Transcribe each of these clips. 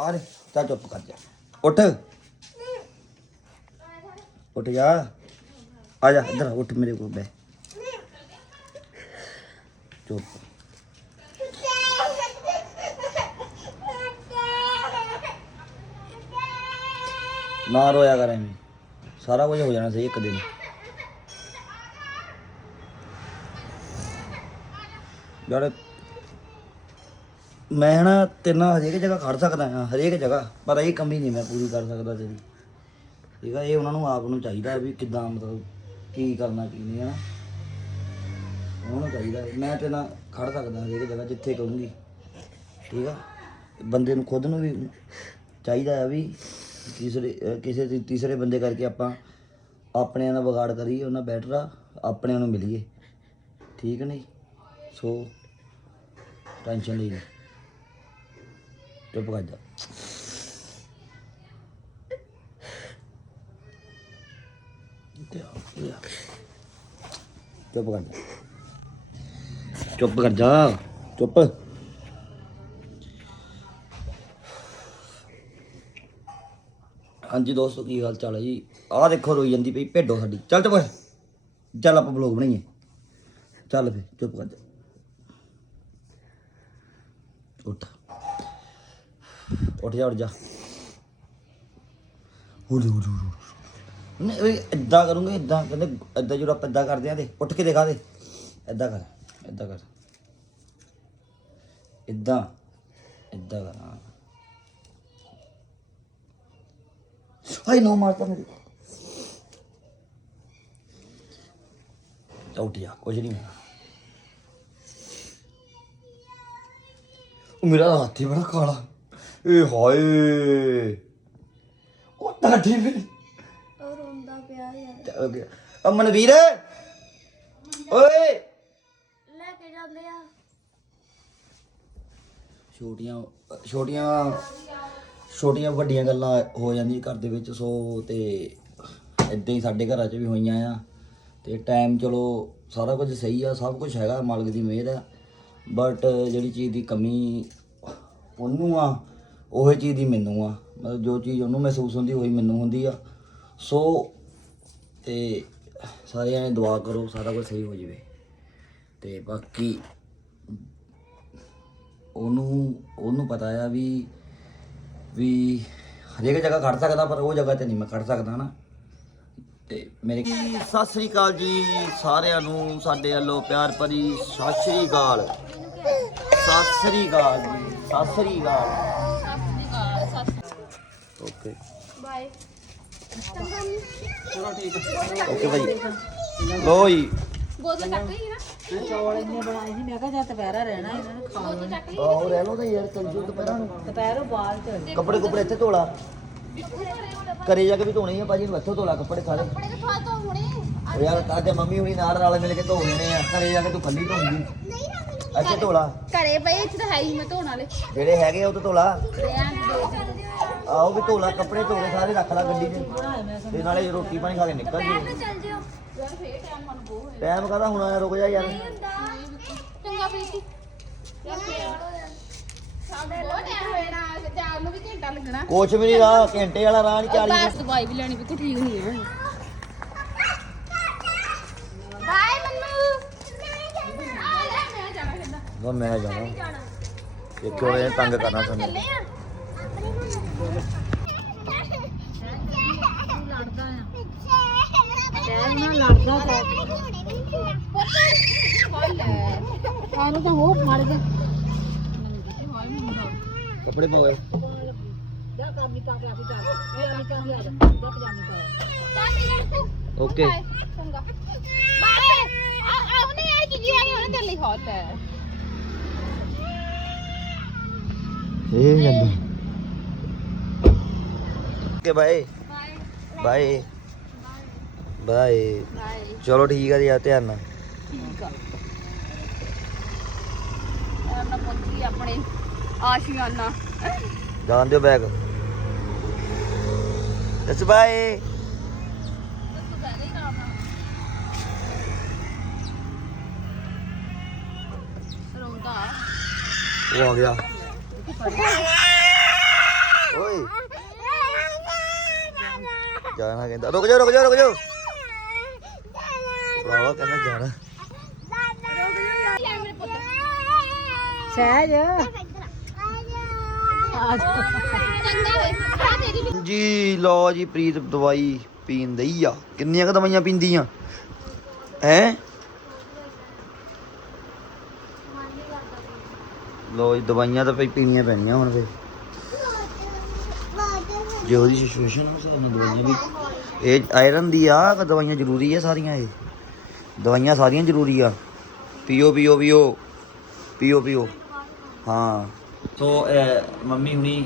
ਆ ਲੈ ਚੱਲ ਚੁੱਪ ਕਰ ਜਾ ਉੱਠ ਉੱਠ ਜਾ ਆ ਜਾ ਇੱਧਰ ਆ, ਉੱਠ ਮੇਰੇ ਕੋਲ ਬੈ ਚੁੱਪ ਨਾ ਰੋਇਆ ਕਰ ਐਵੇਂ ਸਾਰਾ ਕੁਝ ਹੋ ਜਾਣਾ ਸਹੀ ਇੱਕ ਦਿਨ ਯਾਰ ਮੈਂ ਨਾ ਤੇਰੇ ਨਾਲ ਹਰੇਕ ਜਗ੍ਹਾ ਖੜ ਸਕਦਾ ਹਾਂ, ਹਰੇਕ ਜਗ੍ਹਾ, ਪਰ ਇਹ ਕਮੀ ਨਹੀਂ ਮੈਂ ਪੂਰੀ ਕਰ ਸਕਦਾ ਤੇਰੀ। ਠੀਕ ਆ, ਇਹ ਉਹਨਾਂ ਨੂੰ ਆਪ ਨੂੰ ਚਾਹੀਦਾ ਵੀ ਕਿੱਦਾਂ ਮਤਲਬ ਕੀ ਕਰਨਾ, ਕੀ ਨਹੀਂ ਹੈ ਉਹਨਾਂ ਨੂੰ ਚਾਹੀਦਾ ਮੈਂ ਤੇਰੇ ਨਾਲ ਖੜ ਸਕਦਾ ਹਰੇਕ ਜਗ੍ਹਾ ਜਿੱਥੇ ਕਹੂੰਗੀ। ਠੀਕ ਆ? ਬੰਦੇ ਨੂੰ ਖੁਦ ਨੂੰ ਵੀ ਚਾਹੀਦਾ ਆ ਵੀ ਤੀਸਰੇ ਕਿਸੇ ਤੀਸਰੇ ਬੰਦੇ ਕਰਕੇ ਆਪਾਂ ਆਪਣਿਆਂ ਦਾ ਵਿਗਾੜ ਕਰੀਏ, ਉਹਨਾਂ ਬੈਟਰ ਆ, ਆਪਣਿਆਂ ਨੂੰ ਮਿਲੀਏ। ਠੀਕ ਨਹੀਂ? ਸੋ ਟੈਨਸ਼ਨ ਲਈ ਨਹੀਂ ਚੁੱਪ ਕਰ ਜਾ ਚੁੱਪ ਕਰ ਜਾ ਚੁੱਪ ਕਰ ਜਾ ਚੁੱਪ ਹਾਂਜੀ ਦੋਸਤੋ, ਕੀ ਹਾਲ ਚਾਲ ਹੈ ਜੀ? ਆਹ ਦੇਖੋ ਰੋਈ ਜਾਂਦੀ ਪਈ, ਭੇਡੋ ਸਾਡੀ। ਚੱਲ ਚੁੱਪ ਕਰ। ਚੱਲ ਆਪਾਂ ਬਲੌਗ ਬਣਾਈਏ। ਚੱਲ ਫੇ ਚੁੱਪ ਕਰ ਜਾ। ਉੱਠ। ਉੱਠ ਜਾ ਉੱਠ ਜਾ। ਉੱਠ ਉੱਠ ਉੱਠ ਨਹੀਂ ਇਦਾਂ ਕਰੂੰਗੇ ਇਦਾਂ ਕਹਿੰਦੇ ਇਦਾਂ ਜਦੋਂ ਆਪਾਂ ਇਦਾਂ ਕਰਦੇ ਆ ਤੇ ਉੱਠ ਕੇ ਦਿਖਾ ਦੇ। ਇਦਾਂ ਕਰ ਇਦਾਂ ਕਰ। ਇਦਾਂ ਇਦਾਂ ਕਰ, ਹਾਂ। ਨੋ ਮਾਰਤਾ ਮੇਰੇ। ਉੱਠ ਜਾ ਕੁਝ ਨਹੀਂ ਹੋਣਾ ਉਹ ਮੇਰਾ ਹੱਥ ਹੀ ਬੜਾ ਕਾਲਾ। ਏ ਹਾਏ। ਉਹ ਵੀ ਉਹ ਰੋਂਦਾ ਪਿਆ ਯਾਰ। ਚੱਲ ਗਿਆ। ਅਮਨਵੀਰ ਓਏ। ਲੈ ਕੇ ਜਾਂਦੇ ਆ। ਛੋਟੀਆਂ ਛੋਟੀਆਂ ਛੋਟੀਆਂ ਵੱਡੀਆਂ ਗੱਲਾਂ ਹੋ ਜਾਂਦੀਆਂ ਘਰ ਦੇ ਵਿੱਚ ਸੋ ਤੇ ਇਦਾਂ ਹੀ ਸਾਡੇ ਘਰਾਂ 'ਚ ਵੀ ਹੋਈਆਂ ਆ। ਤੇ ਟਾਈਮ ਚਲੋ ਸਾਰਾ ਕੁਝ ਸਹੀ ਆ ਸਭ ਕੁਝ ਹੈਗਾ ਮਾਲਕ ਦੀ ਮਿਹਰ ਆ। ਬਟ ਜਿਹੜੀ ਚੀਜ਼ ਦੀ ਕਮੀ ਉਹਨੂੰ ਆ ਉਹੀ ਚੀਜ਼ ਦੀ ਮੈਨੂੰ ਆ। ਮਤਲਬ ਜੋ ਚੀਜ਼ ਉਹਨੂੰ ਮਹਿਸੂਸ ਹੁੰਦੀ, ਉਹੀ ਮੈਨੂੰ ਹੁੰਦੀ ਆ। ਸੋ, ਤੇ ਸਾਰਿਆਂ ਨੇ ਦੁਆ ਕਰੋ, ਸਾਰਾ ਕੁਝ ਸਹੀ ਹੋ ਜਾਵੇ। ਤੇ ਬਾਕੀ ਉਹਨੂੰ ਉਹਨੂੰ ਪਤਾ ਆ ਵੀ ਵੀ ਹਰੇਕ ਜਗ੍ਹਾ ਖੜ ਸਕਦਾ, ਪਰ ਉਹ ਜਗ੍ਹਾ ਤੇ ਨਹੀਂ ਮੈਂ ਖੜ ਸਕਦਾ ਨਾ ਤੇ ਮੇਰੇ ਸਤਿ ਸ੍ਰੀ ਅਕਾਲ ਜੀ ਸਾਰਿਆਂ ਨੂੰ, ਸਾਡੇ ਵੱਲੋਂ ਪਿਆਰ ਭਰੀ ਸਤਿ ਸ੍ਰੀ ਅਕਾਲ। ਸਤਿ ਸ੍ਰੀ ਅਕਾਲ ਜੀ, ਸਤਿ ਸ੍ਰੀ ਅਕਾਲ। ਓਕੇ ਬਾਏ ਓਕੇ ਭਾਈ ਲੋ ਜੀ ਬੋਤਲ ਚੱਕ ਲਈ ਨਾ। ਚੌਲ ਇੰਨੇ ਬਣਾਏ ਸੀ ਮੈਂ ਕਿਹਾ ਜਾਂ ਦੁਪਹਿਰਾ ਰਹਿਣਾ ਇਹਨਾਂ ਨੇ ਖਾ ਲੈਣਾ ਚੱਕ ਲਈ। ਆਹ ਰਹਿ ਲੋ ਤਾਂ ਯਾਰ ਚੱਲ ਜੂ ਦੁਪਹਿਰਾਂ ਨੂੰ। ਦੁਪਹਿਰੋਂ ਬਾਅਦ ਚ। ਕੱਪੜੇ ਕੁਪੜੇ ਇੱਥੇ ਧੋਲਾ। ਘਰੇ ਜਾ ਕੇ ਵੀ ਧੋਣੇ ਆ ਭਾਜੀ ਨੂੰ ਇੱਥੋਂ ਧੋਲਾ ਕੱਪੜੇ ਸਾਰੇ। ਕੱਪੜੇ ਤੋਂ ਹੁਣੇ। ਉਹ ਯਾਰ ਤਾਂ ਤੇ ਮੰਮੀ ਹੁਣੀ ਨਾਲ ਨਾਲ ਮਿਲ ਕੇ ਧੋ ਲੈਣੇ ਆ। ਘਰੇ ਜਾ ਕੇ ਤੂੰ ਕੱਲੀ ਧੋਂਦੀ। ਨਹੀਂ ਨਾ ਮੈਨੂੰ ਇੱਥੇ ਧੋਲਾ। ਘਰੇ ਪਏ ਇੱਥੇ ਤਾਂ ਹੈ ਹੀ ਮੈਂ ਧੋਣ ਵਾਲੇ। ਜਿਹੜੇ ਹੈਗੇ ਆ ਉਹ ਤਾਂ ਧੋਲਾ। ਆਓ ਵੀ ਧੋਲਾ ਕੱਪੜੇ ਧੋਲੇ ਸਾਰੇ ਰੱਖ ਲਾ ਗੱਡੀ 'ਚ। ਤੇ ਨਾਲੇ ਰੋਟੀ ਪਾਣੀ ਖਾ ਕੇ ਨਿਕਲ ਜੀ ਚੱਲ ਜਿਓ। ਯਾਰ ਫੇਰ ਟਾਈਮ ਮਨ ਬੋ ਹੋਇਆ। ਟਾਈਮ ਕਾਹਦਾ ਹੁਣ ਆਇਆ ਰੁਕ ਜਾ ਯਾਰ। ਚੰਗਾ ਪ੍ਰੀਤੀ ਯਾਰ ਫੇਰ ਸਾਡੇ ਬਹੁਤ ਟਾਈਮ ਹੋਇਆ ਨਾ ਚਾਰ ਨੂੰ ਵੀ ਘੰਟਾ ਲੱਗਣਾ। ਕੁਛ ਵੀ ਨਹੀਂ ਰਾਹ ਘੰਟੇ ਵਾਲਾ ਰਾਹ ਨਹੀਂ 40 ਬਸ ਦਵਾਈ ਵੀ ਲੈਣੀ ਬਿਲਕੁਲ ਠੀਕ ਨਹੀਂ ਹੈ ਬਾਏ ਮੰਨੂ। ਆ ਲੈ ਮੈਂ ਜਾਣਾ ਵਾ ਮੈਂ ਜਾਣਾ। ਦੇਖਿਓ ਇਹ ਤੰਗ ਕਰਨਾ ਸਾਨੂੰ। ਚੱਲੇ ਆ। ਲੜਦਾ ਆ ਕਹਿ ਨਾ ਲੜਦਾ ਤਾਂ ਕਾਨੂੰ ਤਾਂ ਹੋ ਮਰ ਗਿਆ ਕੱਪੜੇ ਪਾਵੇ ਜਾ ਕੰਮ ਨਹੀਂ ਕਰ ਆਪੀ ਚੱਲ ਇਹ ਨਹੀਂ ਕੰਮ ਲਿਆ ਜਾ ਪਜਾਮੀ ਪਾ ਓਕੇ ਆ ਆਉਨੇ ਆ ਕੀ ਆ ਉਹਨੇ ਚੱਲੀ ਹੌਟ ਹੈ ਇਹ ਜਾਂਦਾ ਓਕੇ ਬਾਏ ਬਾਏ ਬਾਏ ਚਲੋ ਠੀਕ ਆ ਜੀ ਆ ਧਿਆਨ ਨਾਲ। ਠੀਕ ਆ। ਨਾ ਪਹੁੰਚੀ ਆਪਣੇ ਆਸ਼ੀਆਨਾ। ਜਾਣ ਦਿਓ ਬੈਗ ਦੱਸ ਬਾਏ ਉਹ ਆ ਗਿਆ। ਜਾਣਾ ਕਹਿੰਦਾ। ਰੁਕ ਜਾ ਰੁਕ ਜਾ ਰੁਕ ਜਾ ਭਰਾਵਾ ਕਹਿੰਦਾ ਜਾਣਾ। ਸਹਿਜ। ਆ ਆ ਜੀ ਲੋ ਜੀ ਪ੍ਰੀਤ ਦਵਾਈ ਪੀਣ ਦਈ ਆ। ਕਿੰਨੀਆਂ ਕ ਦਵਾਈਆਂ ਪੀਂਦੀਆਂ? ਹੈ? ਲੋ ਜੀ ਦਵਾਈਆਂ ਤਾਂ ਭਈ ਪੀਣੀਆਂ ਪੈਣੀਆਂ ਹੁਣ ਫੇ ਜੇ ਉਹਦੀ ਸਿਚੁਏਸ਼ਨ ਆ ਹਿਸਾਬ ਨਾਲ ਦਵਾਈਆਂ ਵੀ ਇਹ ਆਇਰਨ ਦੀ ਆ ਕਿ ਦਵਾਈਆਂ ਜ਼ਰੂਰੀ ਆ ਸਾਰੀਆਂ ਇਹ? ਦਵਾਈਆਂ ਸਾਰੀਆਂ ਜ਼ਰੂਰੀ ਆ। ਪੀਓ ਪੀਓ ਪੀਓ। ਪੀਓ ਪੀਓ। ਹਾਂ। ਸੋ ਮੰਮੀ ਹੁਣੀ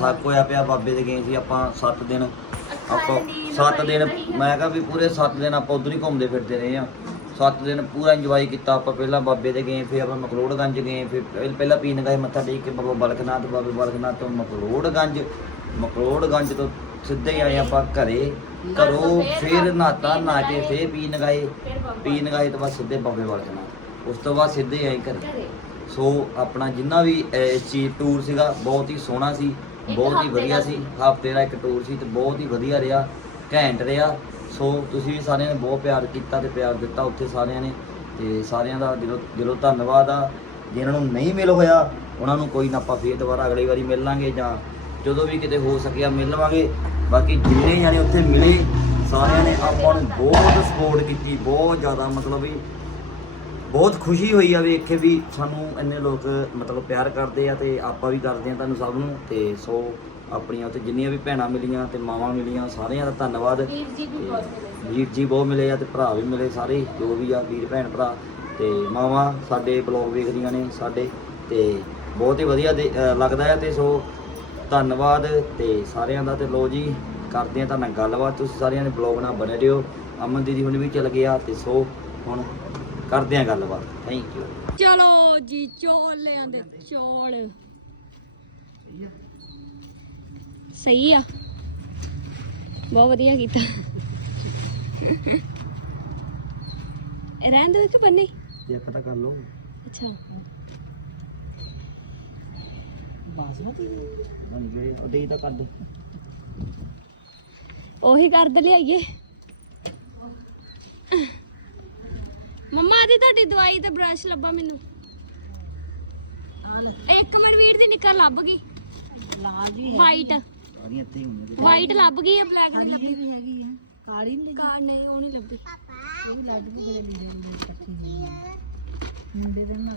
ਥੱਕ ਹੋਇਆ ਪਿਆ ਬਾਬੇ ਦੇ ਗਏ ਸੀ, ਆਪਾਂ 7 ਦਿਨ ਆਪਾਂ 7 ਦਿਨ ਮੈਂ ਕਿਹਾ ਵੀ ਪੂਰੇ 7 ਦਿਨ ਆਪਾਂ ਉਧਰ ਹੀ ਘੁੰਮਦੇ ਫਿਰਦੇ ਰਹੇ ਆ 7 ਦਿਨ ਪੂਰਾ ਇੰਜੋਏ ਕੀਤਾ ਆਪਾਂ ਪਹਿਲਾਂ ਬਾਬੇ ਦੇ ਗਏ ਫਿਰ ਆਪਾਂ ਮਕਲੋੜਗੰਜ ਗਏ ਫਿਰ ਪਹਿਲਾਂ ਪੀਣ ਗਏ ਮੱਥਾ ਟੇਕ ਕੇ ਬਾਬਾ ਬਲਕਨਾਥ, ਬਾਬੇ ਬਲਕਨਾਥ ਤੋਂ ਮਕਲੋੜਗੰਜ ਮਕਲੋੜਗੰਜ ਤੋਂ ਸਿੱਧੇ ਆਏ ਆਪਾਂ ਘਰੇ ਘਰੋਂ ਫਿਰ ਨਹਾਤਾ ਨਹਾ ਕੇ ਫਿਰ ਪੀਣ ਗਏ। ਪੀਣ ਗਏ ਤੋਂ ਬਾਅਦ ਸਿੱਧੇ ਬਾਬੇ ਬਲਕਨਾਥ ਉਸ ਤੋਂ ਬਾਅਦ ਸਿੱਧੇ ਆਏ ਘਰੇ। ਸੋ ਆਪਣਾ ਜਿੰਨਾ ਵੀ ਇਹ ਚੀਜ਼ ਟੂਰ ਸੀਗਾ ਬਹੁਤ ਹੀ ਸੋਹਣਾ ਸੀ ਬਹੁਤ ਹੀ ਵਧੀਆ ਸੀ। ਹਫ਼ਤੇ ਦਾ ਇੱਕ ਟੂਰ ਸੀ ਤੇ ਬਹੁਤ ਹੀ ਵਧੀਆ ਰਿਹਾ ਘੈਂਟ ਰਿਹਾ। ਸੋ ਤੁਸੀਂ ਵੀ ਸਾਰਿਆਂ ਨੇ ਬਹੁਤ ਪਿਆਰ ਕੀਤਾ ਤੇ ਪਿਆਰ ਦਿੱਤਾ ਉੱਥੇ ਸਾਰਿਆਂ ਨੇ। ਤੇ ਸਾਰਿਆਂ ਦਾ ਦਿਲੋਂ ਦਿਲੋਂ ਧੰਨਵਾਦ ਆ। ਜਿਨ੍ਹਾਂ ਨੂੰ ਨਹੀਂ ਮਿਲ ਹੋਇਆ ਉਹਨਾਂ ਨੂੰ ਕੋਈ ਨਾ ਆਪਾਂ ਫੇਰ ਦੁਬਾਰਾ ਅਗਲੀ ਵਾਰੀ ਮਿਲ ਲਾਂਗੇ ਜਾਂ ਜਦੋਂ ਵੀ ਕਿਤੇ ਹੋ ਸਕਿਆ ਮਿਲ ਲਵਾਂਗੇ। ਬਾਕੀ ਜਿੰਨੇ ਜਾਣੇ ਉੱਥੇ ਮਿਲੇ ਸਾਰਿਆਂ ਨੇ ਆਪਾਂ ਨੂੰ ਬਹੁਤ ਸਪੋਰਟ ਕੀਤੀ ਬਹੁਤ ਜ਼ਿਆਦਾ ਮਤਲਬ ਵੀ ਬਹੁਤ ਖੁਸ਼ੀ ਹੋਈ ਆ ਵੇਖ ਕੇ ਵੀ ਸਾਨੂੰ ਇੰਨੇ ਲੋਕ ਮਤਲਬ ਪਿਆਰ ਕਰਦੇ ਆ ਤੇ ਆਪਾਂ ਵੀ ਕਰਦੇ ਆ ਤੁਹਾਨੂੰ ਸਭ ਨੂੰ। ਤੇ ਸੋ ਆਪਣੀਆਂ ਉੱਥੇ ਜਿੰਨੀਆਂ ਵੀ ਭੈਣਾਂ ਮਿਲੀਆਂ ਤੇ ਮਾਵਾਂ ਮਿਲੀਆਂ ਸਾਰਿਆਂ ਦਾ ਧੰਨਵਾਦ। ਵੀਰ ਜੀ ਬਹੁਤ ਮਿਲੇ ਆ ਤੇ ਭਰਾ ਵੀ ਮਿਲੇ ਸਾਰੇ ਜੋ ਵੀ ਆ ਵੀਰ ਭੈਣ ਭਰਾ। ਤੇ ਮਾਵਾਂ ਸਾਡੇ ਬਲੌਗ ਵੇਖਦੀਆਂ ਨੇ ਸਾਡੇ ਤੇ ਬਹੁਤ ਹੀ ਵਧੀਆ ਲੱਗਦਾ ਹੈ ਤੇ ਸੋ ਧੰਨਵਾਦ ਤੇ ਸਾਰਿਆਂ ਦਾ ਤੇ ਲੋ ਜੀ ਕਰਦੇ ਆ ਤਾਂ ਨਾਲ ਗੱਲਬਾਤ। ਤੁਸੀਂ ਸਾਰਿਆਂ ਨੇ ਬਲੌਗ ਨਾਲ ਬਣੇ ਰਹੋ। ਅਮਨ ਦੀਦੀ ਹੁਣ ਵੀ ਚੱਲ ਗਿਆ ਤੇ ਸੋ ਹੁਣ ਕਰਦੇ ਆ ਗੱਲਬਾਤ। ਥੈਂਕ ਯੂ ਚਲੋ ਜੀ ਚੋਲ ਲਿਆਂਦੇ ਚੋਲ। ਸਹੀ ਆ। ਬਹੁਤ ਵਧੀਆ ਕੀਤਾ। ਰਹਿਣ ਦੋ ਕਿ ਬੰਨੀ। ਜੇ ਪਤਾ ਕਰ ਲਓ। ਅੱਛਾ। ਬਾਸਮਤੀ। ਹੁਣ ਜਿਹੜੇ ਉਹਦੇ ਹੀ ਤਾਂ ਕਰ ਦੋ। ਉਹੀ ਕਰਦ ਲਿਆਈਏ। ਮੰਮਾ ਦੀ ਤੁਹਾਡੀ ਦਵਾਈ ਤੇ ਬ੍ਰਸ਼ ਲੱਭਾ ਮੈਨੂੰ। ਇੱਕ ਮਿੰਟ ਵੀਰ ਦੀ ਨਿਕਲ ਲੱਭ ਗਈ। ਲਾਲ ਵੀ ਹੈ ਵਾਈਟ ਸਾਰੀਆਂ ਇੱਥੇ ਹੀ ਹੁੰਦੀਆਂ ਵਾਈਟ ਲੱਭ ਗਈ ਹੈ ਬਲੈਕ ਨਹੀਂ ਹਰੀ ਵੀ ਹੈਗੀ ਹੈ ਕਾਲੀ ਨਹੀਂ ਕਾਰ ਨਹੀਂ ਉਹ ਨਹੀਂ ਲੱਭੀ। ਉਹ ਵੀ ਲੱਗ ਕੱਚੇ ਜਿਹੇ ਆ। ਮੁੰਡੇ ਦੇ ਨਾਲ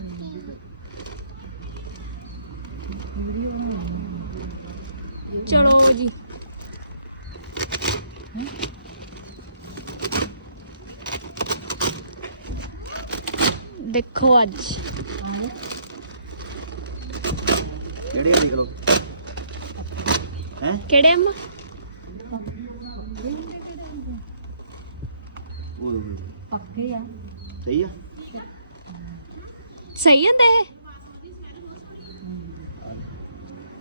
ਵੀਡੀਓ ਬਣਾਉਣੀ ਚਲੋ ਜੀ। ਦੇਖੋ ਅੱਜ। ਕਿਹੜੇ ਨਿਕਲੋ ਹੈ? ਕਿਹੜੇ ਅੰਮਾ ਉਹ ਪੱਕੇ ਆ ਸਹੀ ਆ ਸਹੀ ਹੁੰਦੇ ਇਹ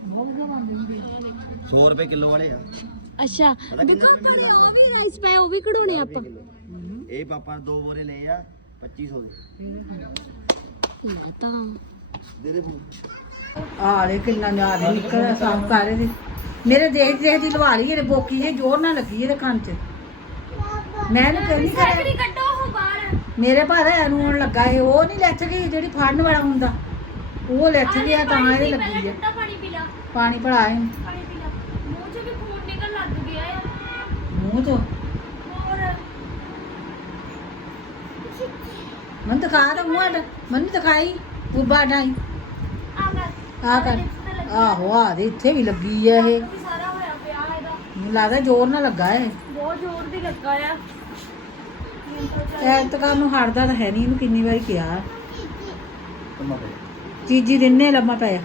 ਬਹੁਤ ਗਵਾਉਂਦੇ ਹੁੰਦੇ 100 ਰੁਪਏ ਕਿਲੋ ਵਾਲੇ ਆ ਅੱਛਾ ਪਤਾ ਕਿੰਨੇ ਰੁਪਏ ਮਿਲੇ ਉਹ ਵੀ ਰਾਈਸ ਪਏ ਉਹ ਵੀ ਕਢਾਉਣੇ ਆਪਾਂ। ਇਹ ਪਾਪਾ ਨੇ ਦੋ ਬੋਰੇ ਲਏ ਆ 2500 ਦੇ। ਨਾ ਤਾਂ ਦੇ ਦੇ ਫੋਨ। ਆਲੇ ਕਿੰਨਾ ਨਿਆਰੇ ਨਿਕਲ ਸਾਫ਼ ਕਰ ਇਹਦੇ ਮੇਰੇ ਦੇਖ ਦੇਖ ਦੀ ਲਵਾ ਲਈ ਇਹਦੇ ਬੋਕੀ ਜੇ ਜ਼ੋਰ ਨਾਲ ਲੱਗੀ ਇਹਦੇ ਕੰਨ 'ਚ। ਮੈਂ ਇਹਨੂੰ ਕਹਿੰਦੀ ਕਰਿਆ ਕੱਢੋ ਉਹ ਬਾਹਰ। ਮੇਰੇ ਭਾਰਾ ਇਹਨੂੰ ਲੱਗਾ ਇਹ ਉਹ ਨਹੀਂ ਲੱਥ ਗਈ ਜਿਹੜੀ ਫੜਨ ਵਾਲਾ ਹੁੰਦਾ। ਉਹ ਲੱਥ ਗਿਆ ਤਾਂ ਇਹ ਲੱਗੀ ਹੈ ਪਾਣੀ ਪੀ ਲਾ। ਪਾਣੀ ਭਰਾ ਇਹਨੂੰ ਪਾਣੀ ਪੀ ਲਾ ਮੂੰਹ 'ਚ ਵੀ ਖੂਨ ਨਿਕਲ ਲੱਗ ਗਿਆ ਆ ਮੂੰਹ ਤੋਂ ਹੋਰ। ਮਨ ਦਿਖਾ ਤਾਂ ਮੂੰਹ ਅੱਡ ਮਨ ਦਿਖਾਈ ਬੁੱਬਾ ਢਾਈ ਆ ਕਰ। ਆਹੋ ਆ ਦੇ ਇੱਥੇ ਵੀ ਲੱਗੀ ਆ ਇਹ। ਸਾਰਾ ਹੋਇਆ ਪਿਆ ਇਹਦਾ। ਮੈਨੂੰ ਲੱਗਦਾ ਜ਼ੋਰ ਨਾਲ ਲੱਗਾ ਇਹ। ਬਹੁਤ ਜ਼ੋਰ ਦੀ ਲੱਗਾ ਆ। ਐ ਤਾਂ ਕੰਮ ਹਟਦਾ ਤਾਂ ਹੈ ਨਹੀਂ ਇਹਨੂੰ ਕਿੰਨੀ ਵਾਰੀ ਕਿਹਾ। ਚੀਜੀ ਦਿਨੇ ਲੰਮਾ ਪਿਆ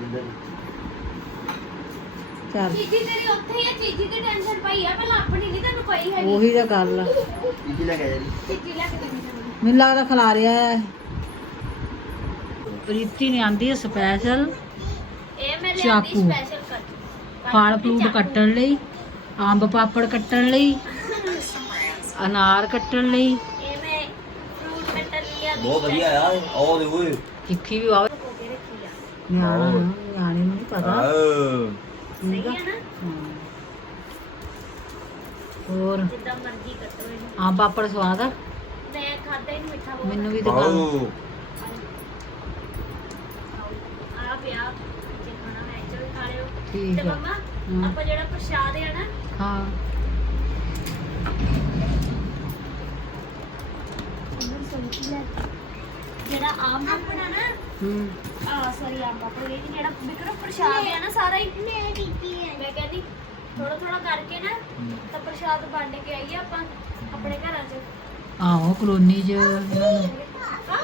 ਚੱਲ। ਚੀਜੀ ਤੇਰੀ ਉੱਥੇ ਹੀ ਆ ਚੀਜੀ ਦੀ ਟੈਨਸ਼ਨ ਪਈ ਆ ਪਹਿਲਾਂ ਆਪਣੀ ਨਹੀਂ ਤੈਨੂੰ ਪਈ ਹੈਗੀ। ਉਹੀ ਤਾਂ ਗੱਲ ਆ। ਕੀ ਲੈ ਕੇ ਜੀ। ਚੀਜੀ ਲੈ ਕੇ ਦੇਣੀ ਤੈਨੂੰ ਮੈਨੂੰ ਲੱਗਦਾ ਖਿਲਾ ਰਿਹਾ ਹੈ। ਪ੍ਰੀਤੀ ਨੇ ਆਂਦੀ ਹੈ ਸਪੈਸ਼ਲ ਇਹ ਮੈਂ ਲਿਆਂਦੀ ਚਾਕੂ। ਸਪੈਸ਼ਲ ਕਰ ਫਲ ਫਰੂਟ ਕੱਟਣ ਲਈ ਅੰਬ ਪਾਪੜ ਕੱਟਣ ਲਈ ਅਨਾਰ ਕੱਟਣ ਲਈ। ਇਹ ਮੈਂ ਫਰੂਟ ਕੱਟਣ ਲਿਆ ਬਹੁਤ ਵਧੀਆ ਆ ਉਹ ਦੇ ਓਏ। ਟਿੱਕੀ ਵੀ ਆਵੇ ਹੋ ਕੇ ਰੱਖੀ ਆ। ਨਿਆਣਾ ਨੂੰ ਨਿਆਣੇ ਨੂੰ ਨਹੀਂ ਪਤਾ। ਆਹ। ਸਹੀ ਹੈ ਨਾ? ਹਾਂ। ਹੋਰ? ਜਿੱਦਾਂ ਮਰਜ਼ੀ ਕੱਟੋ ਇਹਨੂੰ। ਆ ਪਾਪੜ ਸਵਾਦ ਆ। ਮੈਂ ਖਾਦਾ ਹੀ ਨੀ ਮਿੱਠਾ ਬਹੁਤ। ਮੈਨੂੰ ਵੀ ਦਿਖਾ ਵਾਓ ਆ ਪਿਆ। ਜੇ ਖਾਣਾ ਹੈ ਚਲ ਖਾ ਲਿਓ। ਠੀਕ ਤੇ ਆ। ਮੰਮਾ ਹਮ। ਆਪਾਂ ਜਿਹੜਾ ਪ੍ਰਸ਼ਾਦ ਹੈ ਨਾ। ਹਾਂ। ਜਿਹੜਾ ਆਮ ਪਾਪੜ ਆ ਨਾ ਹੂੰ। ਆ ਸੌਰੀ ਆਮ ਪਾਪੜ ਇਹ ਜਿਹੜਾ ਵਿਕਰਮ ਪ੍ਰਸ਼ਾਦ ਹੈ ਨਾ ਸਾਰਾ ਹੀ। ਮੈਂ ਕਹਿੰਦੀ ਥੋੜਾ ਥੋੜਾ ਕਰਕੇ ਨਾ ਤਾਂ ਪ੍ਰਸ਼ਾਦ ਵੰਡ ਕੇ ਆਈਏ ਆਪਾਂ ਆਪਣੇ ਘਰਾਂ 'ਚ। ਆਹੋ ਕਲੋਨੀ ਚ ਇਹਨਾਂ ਨੂੰ ਹਾਂ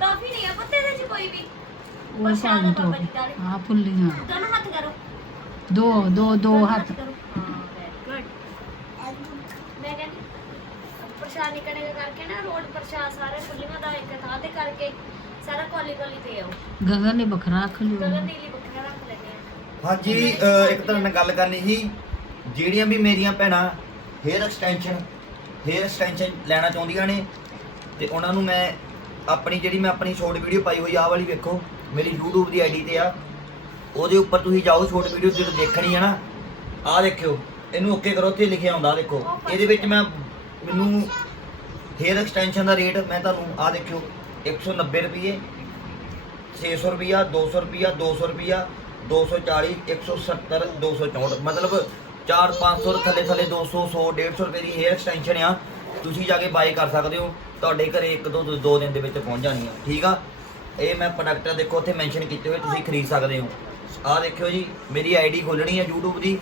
ਟਾਫੀ ਨਹੀਂ ਆ ਪੱਤੇ ਦੇ 'ਚ ਕੋਈ ਵੀ। ਉਹ ਪ੍ਰਸ਼ਾਦ ਸਾਡੀ ਆ ਬਾਬਾ ਜੀ ਟੋਪੀ ਦਾ ਆ ਫੁੱਲੀਆਂ ਦੋਨੋਂ ਹੱਥ ਕਰੋ। ਦੋ ਦੋ ਦੋ ਦੋਨੋਂ ਹੱਥ। ਕਰੋ। ਹਾਂ ਵੈਰੀ ਗੁੱਡ ਮੈਂ ਕਹਿੰਦੀ ਪ੍ਰਸ਼ਾਦ ਨਿਕਲੇਗਾ ਕਰਕੇ ਨਾ ਰੋਡ ਪ੍ਰਸ਼ਾਦ ਸਾਰੇ ਫੁੱਲੀਆਂ ਦਾ ਇੱਕ ਥਾਂ ਤੇ ਕਰਕੇ। ਸਾਰਾ ਕੋਲੀ ਕੋਲੀ ਤੇ ਆਓ। ਗਗਨ ਨੇ ਵੱਖਰਾ ਰੱਖ ਲਿਓ। ਗਗਨ ਨੀਲੀ ਬੱਕਰਾ ਰੱਖ ਲੈਣੇ ਆ। ਹਾਂਜੀ ਅਹ ਇੱਕ ਤਾਂ ਮੈਂ ਗੱਲ ਕਰਨੀ ਸੀ। ਜਿਹੜੀਆਂ ਵੀ ਮੇਰੀਆਂ ਭੈਣਾਂ ਹੇਅਰ ਐਕਸਟੈਂਸ਼ਨ ਹੇਅਰ ਐਕਸਟੈਂਸ਼ਨ ਲੈਣਾ ਚਾਹੁੰਦੀਆਂ ਨੇ ਤੇ ਉਹਨਾਂ ਨੂੰ ਮੈਂ ਆਪਣੀ ਜਿਹੜੀ ਮੈਂ ਆਪਣੀ ਸ਼ਾਰਟ ਵੀਡੀਓ ਪਾਈ ਹੋਈ ਆਹ ਵਾਲੀ ਵੇਖੋ ਮੇਰੀ YouTube ਦੀ ਆਈਡੀ ਤੇ ਆ। ਉਹਦੇ ਉੱਪਰ ਤੁਸੀਂ ਜਾਓ ਸ਼ਾਰਟ ਵੀਡੀਓ ਜਦੋਂ ਦੇਖਣੀ ਹੈ ਨਾ ਆਹ ਦੇਖਿਓ ਇਹਨੂੰ ਓਕੇ ਕਰੋ ਤੇ ਲਿਖਿਆ ਹੁੰਦਾ ਆਹ ਦੇਖੋ। ਇਹਦੇ ਵਿੱਚ ਮੈਂ ਮੈਨੂੰ ਹੇਅਰ ਐਕਸਟੈਂਸ਼ਨ ਦਾ ਰੇਟ ਮੈਂ ਤੁਹਾਨੂੰ ਆਹ ਦੇਖਿਓ 190 ਰੁਪਏ 600 ਰੁਪਿਆ 200 ਰੁਪਿਆ 200 ਰੁਪਿਆ 240 170 264 ਮਤਲਬ 4 500 ਥੱਲੇ ਥੱਲੇ 200 100 150 ਰੁਪਏ ਦੀ ਹੇਅਰ ਐਕਸਟੈਂਸ਼ਨ ਆ ਤੁਸੀਂ ਜਾ ਕੇ ਬਾਈ ਕਰ ਸਕਦੇ ਹੋ ਤੁਹਾਡੇ ਘਰੇ ਇੱਕ ਦੋ ਦੋ ਦਿਨ ਦੇ ਵਿੱਚ ਪਹੁੰਚ ਜਾਣੀ ਆ ਠੀਕ ਆ ਇਹ ਮੈਂ ਪ੍ਰੋਡਕਟ ਦੇਖੋ ਉੱਥੇ ਮੈਂਸ਼ਨ ਕੀਤੇ ਹੋਏ ਤੁਸੀਂ ਖਰੀਦ ਸਕਦੇ ਹੋ ਆਹ ਦੇਖਿਓ ਜੀ ਮੇਰੀ ਆਈਡੀ ਖੋਲਣੀ ਆ YouTube ਦੀ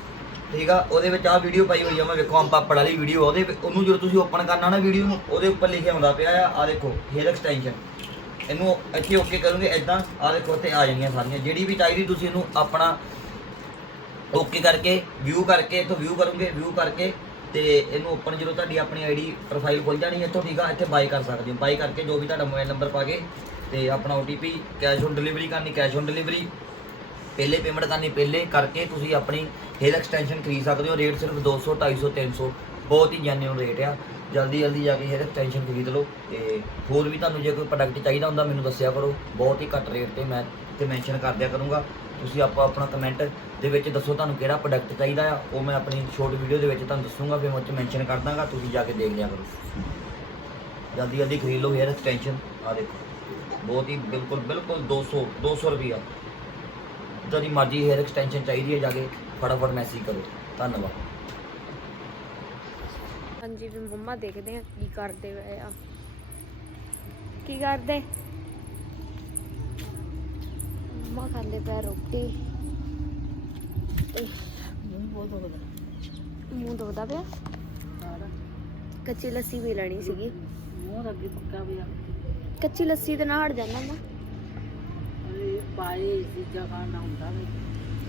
ਠੀਕ ਆ ਉਹਦੇ ਵਿੱਚ ਆਹ ਵੀਡੀਓ ਪਾਈ ਹੋਈ ਆ ਮੈਂ ਵੇਖੋ ਆਮ ਪਾਪੜ ਵਾਲੀ ਵੀਡੀਓ ਉਹਦੇ ਉਹਨੂੰ ਜਦੋਂ ਤੁਸੀਂ ਓਪਨ ਕਰਨਾ ਨਾ ਵੀਡੀਓ ਨੂੰ ਉਹਦੇ ਉੱਪਰ ਲਿਖਿਆ ਹੁੰਦਾ ਪਿਆ ਆ ਆਹ ਦੇਖੋ ਹੇਅਰ ਐਕਸਟੈਂਸ਼ਨ ਇਹਨੂੰ ਇੱਥੇ ਓਕੇ ਕਰੋਗੇ ਇਦਾਂ ਆ ਦੇਖੋ ਉੱਤੇ ਆ ਜਾਣੀਆਂ ਸਾਰੀਆਂ। ਜਿਹੜੀ ਵੀ ਚਾਹੀਦੀ ਤੁਸੀਂ ਇਹਨੂੰ ਆਪਣਾ ਓਕੇ ਕਰਕੇ ਵਿਊ ਕਰਕੇ, ਇੱਥੋਂ ਵਿਊ ਕਰੋਗੇ ਵਿਊ ਕਰਕੇ ਤੇ ਇਹਨੂੰ ਓਪਨ ਜਦੋਂ ਤੁਹਾਡੀ ਆਪਣੀ ਆਈਡੀ ਪ੍ਰੋਫਾਈਲ ਖੁੱਲ ਜਾਣੀ ਹੈ, ਇੱਥੋਂ ਠੀਕ ਆ, ਇੱਥੇ ਬਾਈ ਕਰ ਸਕਦੇ ਹੋ। ਬਾਈ ਕਰਕੇ ਜੋ ਵੀ ਤੁਹਾਡਾ ਮੋਬਾਈਲ ਨੰਬਰ ਪਾ ਕੇ ਤੇ ਆਪਣਾ OTP ਕੈਸ਼ ਔਨ ਡਿਲੀਵਰੀ ਕਰਨੀ ਕੈਸ਼ ਔਨ ਡਿਲੀਵਰੀ ਪਹਿਲੇ ਪੇਮੈਂਟ ਕਰਨੀ, ਪਹਿਲੇ ਕਰਕੇ ਤੁਸੀਂ ਆਪਣੀ ਹੇਅਰ ਐਕਸਟੈਂਸ਼ਨ ਖਰੀਦ ਸਕਦੇ ਹੋ। ਰੇਟ ਸਿਰਫ 200 250 300 ਬਹੁਤ ਹੀ ਜੈਨੂਇਨ ਰੇਟ ਆ। ਜਲਦੀ ਜਲਦੀ ਜਾ ਕੇ ਹੇਅਰ ਐਕਸਟੈਂਸ਼ਨ ਖਰੀਦ ਲਓ ਤੇ ਹੋਰ ਵੀ ਤੁਹਾਨੂੰ ਜੇ ਕੋਈ ਪ੍ਰੋਡਕਟ ਚਾਹੀਦਾ ਹੁੰਦਾ ਮੈਨੂੰ ਦੱਸਿਆ ਕਰੋ। ਬਹੁਤ ਹੀ ਘੱਟ ਰੇਟ ਤੇ ਮੈਂ ਤੇ ਮੈਂਸ਼ਨ ਕਰ ਦਿਆ ਕਰੂੰਗਾ। ਤੁਸੀਂ ਆਪਾਂ ਆਪਣਾ ਕਮੈਂਟ ਦੇ ਵਿੱਚ ਦੱਸੋ ਤੁਹਾਨੂੰ ਕਿਹੜਾ ਪ੍ਰੋਡਕਟ ਚਾਹੀਦਾ ਆ। ਉਹ ਮੈਂ ਆਪਣੀ ਸ਼ੋਰਟ ਵੀਡੀਓ ਦੇ ਵਿੱਚ ਤੁਹਾਨੂੰ ਦੱਸੂੰਗਾ, ਫਿਰ ਮੈਂ ਉਹ 'ਚ ਮੈਂਸ਼ਨ ਕਰ ਦਾਂਗਾ, ਤੁਸੀਂ ਜਾ ਕੇ ਦੇਖ ਲਿਆ ਕਰੋ। ਜਲਦੀ ਜਲਦੀ ਖਰੀਦ ਲਓ ਹੇਅਰ ਐਕਸਟੈਂਸ਼ਨ ਆ ਦੇਖੋ, ਬਹੁਤ ਹੀ ਬਿਲਕੁਲ ਬਿਲਕੁਲ 200 200 ਰੁਪਿਆ ਜਿਹੜੀ ਮਰਜ਼ੀ ਹੇਅਰ ਐਕਸਟੈਂਸ਼ਨ ਚਾਹੀਦੀ ਹੈ, ਜਾ ਕੇ ਫਟਾਫਟ ਮੈਸੇਜ ਕਰੋ। ਧੰਨਵਾਦ। ਹਾਂਜੀ ਵੀ ਮੰਮਾ ਦੇਖਦੇ ਆ ਕੀ ਕਰਦੇ ਪਏ ਆ। ਕੀ ਕਰਦੇ? ਮੰਮਾ ਖਾਂਦੇ ਪਏ ਰੋਟੀ। ਮੂੰਹ ਧੋਦਾ ਪਿਆ? ਕੱਚੀ ਲੱਸੀ ਵੀ ਲੈਣੀ ਸੀਗੀ। ਮੂੰਹ ਅੱਗੇ ਪੱਕਾ ਪਿਆ। ਕੱਚੀ ਲੱਸੀ ਤੇ ਨਾ ਹਟ ਨਾ। ਇਹ ਪਾਏ ਚੀਜ਼ਾਂ ਖਾਣਾ ਹੁੰਦਾ ਵੀ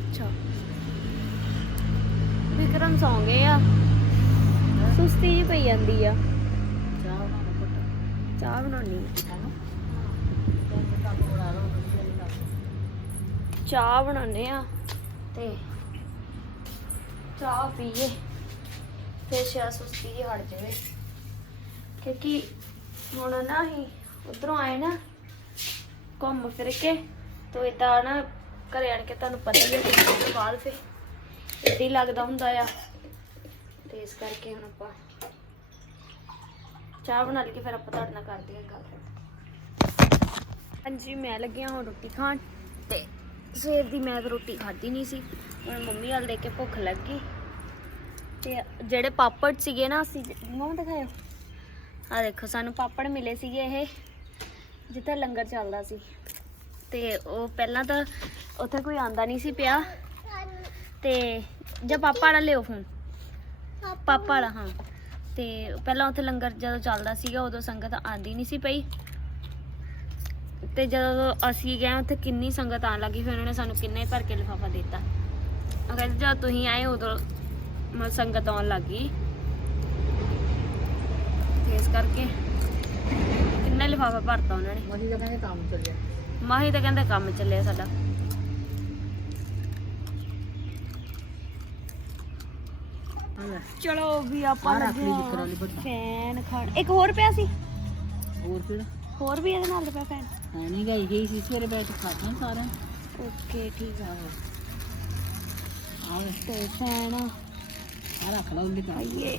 ਅੱਛਾ। ਵਿਕਰਮ ਸੌਂ ਗਏ ਆ। ਸੁਸਤੀ ਜਿਹੀ ਪਈ ਜਾਂਦੀ ਆ। ਚਾਹ ਪੁੱਤ ਬਣਾਉਣੀ ਬਣਾ ਲਓ ਚਾਹ ਬਣਾਉਣੇ ਆ ਤੇ ਚਾਹ ਪੀਏ ਫਿਰ ਸ਼ਾਇਦ ਸੁਸਤੀ ਜਿਹੀ ਹਟ ਜਾਵੇ। ਕਿਉਂਕਿ ਹੁਣ ਨਾ ਹੀ ਉਧਰੋਂ ਆਏ ਨਾ ਘੁੰਮ ਫਿਰ ਕੇ ਤੋ ਇਦਾਂ ਨਾ ਘਰੇ ਆਣ ਕੇ ਤੁਹਾਨੂੰ ਪਤਾ ਹੀ ਹੈ ਕਿ ਫਿਰ ਏਦਾਂ ਹੀ ਲੱਗਦਾ ਹੁੰਦਾ ਆ। ਤੇ ਇਸ ਕਰਕੇ ਹੁਣ ਆਪਾਂ ਚਾਹ ਬਣਾ ਲਈ ਫਿਰ ਆਪਾਂ ਤੁਹਾਡੇ ਨਾਲ ਕਰਦੇ ਹਾਂ ਗੱਲ। ਹਾਂਜੀ, ਮੈਂ ਲੱਗਿਆ ਹੁਣ ਰੋਟੀ ਖਾਣ ਤੇ ਸਵੇਰ ਦੀ ਮੈਂ ਤਾਂ ਰੋਟੀ ਖਾਧੀ ਨਹੀਂ ਸੀ। ਹੁਣ ਮੰਮੀ ਵੱਲ ਦੇਖ ਕੇ ਭੁੱਖ ਲੱਗ। ਗਈ ਤੇ ਜਿਹੜੇ ਪਾਪੜ ਸੀਗੇ ਨਾ, ਅਸੀਂ ਮੰਮਾ ਦਿਖਾਇਓ। ਆ ਦੇਖੋ, ਸਾਨੂੰ ਪਾਪੜ ਮਿਲੇ ਸੀਗੇ ਇਹ, ਜਿੱਥੇ ਲੰਗਰ ਚੱਲਦਾ ਸੀ। ਤੇ ਉਹ ਪਹਿਲਾਂ ਤਾਂ ਉੱਥੇ ਕੋਈ ਆਂਦਾ ਨਹੀਂ ਸੀ ਪਿਆ। ਤੇ ਜਾਂ ਪਾਪਾ ਵਾਲਾ ਲਿਓ ਫੋਨ। ਪਾਪਾ ਵਾਲਾ ਹਾਂ। ਤੇ ਪਹਿਲਾਂ ਉੱਥੇ ਲੰਗਰ ਜਦੋਂ ਚੱਲਦਾ ਸੀਗਾ ਉਦੋਂ ਸੰਗਤ ਆਂਦੀ ਨਹੀਂ ਸੀ ਪਈ। ਤੇ ਜਦੋਂ ਅਸੀਂ ਗਏ ਉੱਥੇ ਕਿੰਨੀ ਸੰਗਤ ਆਣ ਲੱਗੀ ਫਿਰ ਉਹਨਾਂ ਨੇ ਸਾਨੂੰ ਕਿੰਨੇ ਭਰ ਕੇ ਲਿਫਾਫਾ ਦਿੱਤਾ। ਉਹ ਕਹਿੰਦੇ ਜਦ ਤੁਸੀਂ ਆਏ ਉਦੋਂ ਮ- ਸੰਗਤ ਆਉਣ ਲੱਗ। ਇਸ ਕਰਕੇ ਕਿੰਨਾ ਲਿਫਾਫਾ ਭਰਤਾ ਉਹਨਾਂ ਨੇ। ਕਹਿੰਦੇ ਕੰਮ ਚੱਲਿਆ। ਮਾਹੀ ਤਾਂ ਕਹਿੰਦੇ ਕੰਮ ਚੱਲਿਆ ਸਾਡਾ ਹਾਂ ਲੈ ਚਲੋ ਵੀ ਆਪਾਂ ਲੱਗੇ। ਫੈਨ ਖਾਣ। ਇੱਕ ਹੋਰ ਪਿਆ ਸੀ। ਹੋਰ ਕਿਹੜਾ? ਹੋਰ ਵੀ ਇਹਦੇ ਨਾਲ ਦਾ ਪਿਆ ਫੈਨ। ਹੈ ਨਹੀਂ ਗਈ ਹੀ ਸੀ ਸਵੇਰੇ ਬੈਠ ਕੇ ਖਾਧਾ ਸਾਰਿਆਂ ਓਕੇ ਠੀਕ ਆ। ਆਹ। ਤੇ ਫੈਨ। ਆ ਰੱਖ ਲਾ ਉਹਦੇ ਨਾਲ। ਆਈਏ।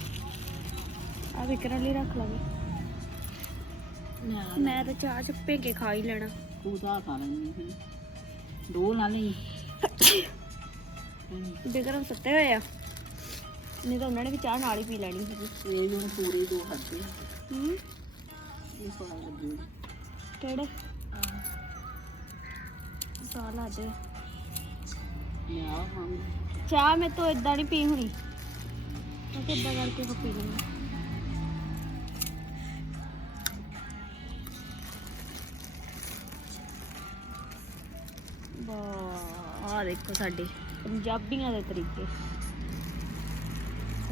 ਆ ਵਿਕਰਨ ਲਈ ਰੱਖ ਲਾਂਗੇ ਮੈਂ ਤਾਂ ਚਾਹ ਚ ਭੇ ਕੇ ਖਾ ਹੀ ਲੈਣਾ। ਕੂਦਾ ਖਾ ਲੈਣੀ ਸੀ। ਦੋ ਨਾਲ ਹੀ ਵਿਕਰਮ ਸੁੱਤੇ ਹੋਏ ਆ। ਨਹੀਂ ਤਾਂ ਉਹਨਾਂ ਨੇ ਵੀ ਚਾਹ ਨਾਲ ਹੀ ਪੀ ਲੈਣੀ ਸੀਗੀ ਇਹ ਹੁਣ ਪੂਰੀ ਦੋ ਖਾਦੇ ਹੂੰ? ਇਹ ਸਵਾਦ ਲੱਗੀ। ਕਿਹੜੇ? ਸਾਹ ਲਾ ਦੇ। ਮੈਂ ਆ ਹਾਂ ਚਾਹ ਮੈਂ ਤੋਂ ਇਦਾਂ ਨਹੀਂ ਪੀ ਹੋਣੀ। ਮੈਂ ਕਿੱਦਾਂ ਕਰਕੇ ਉਹ ਪੀ ਲੈਂਦੀ। ਵਾਹ ਆ ਦੇਖੋ ਸਾਡੇ। ਪੰਜਾਬੀਆਂ ਦੇ ਤਰੀਕੇ।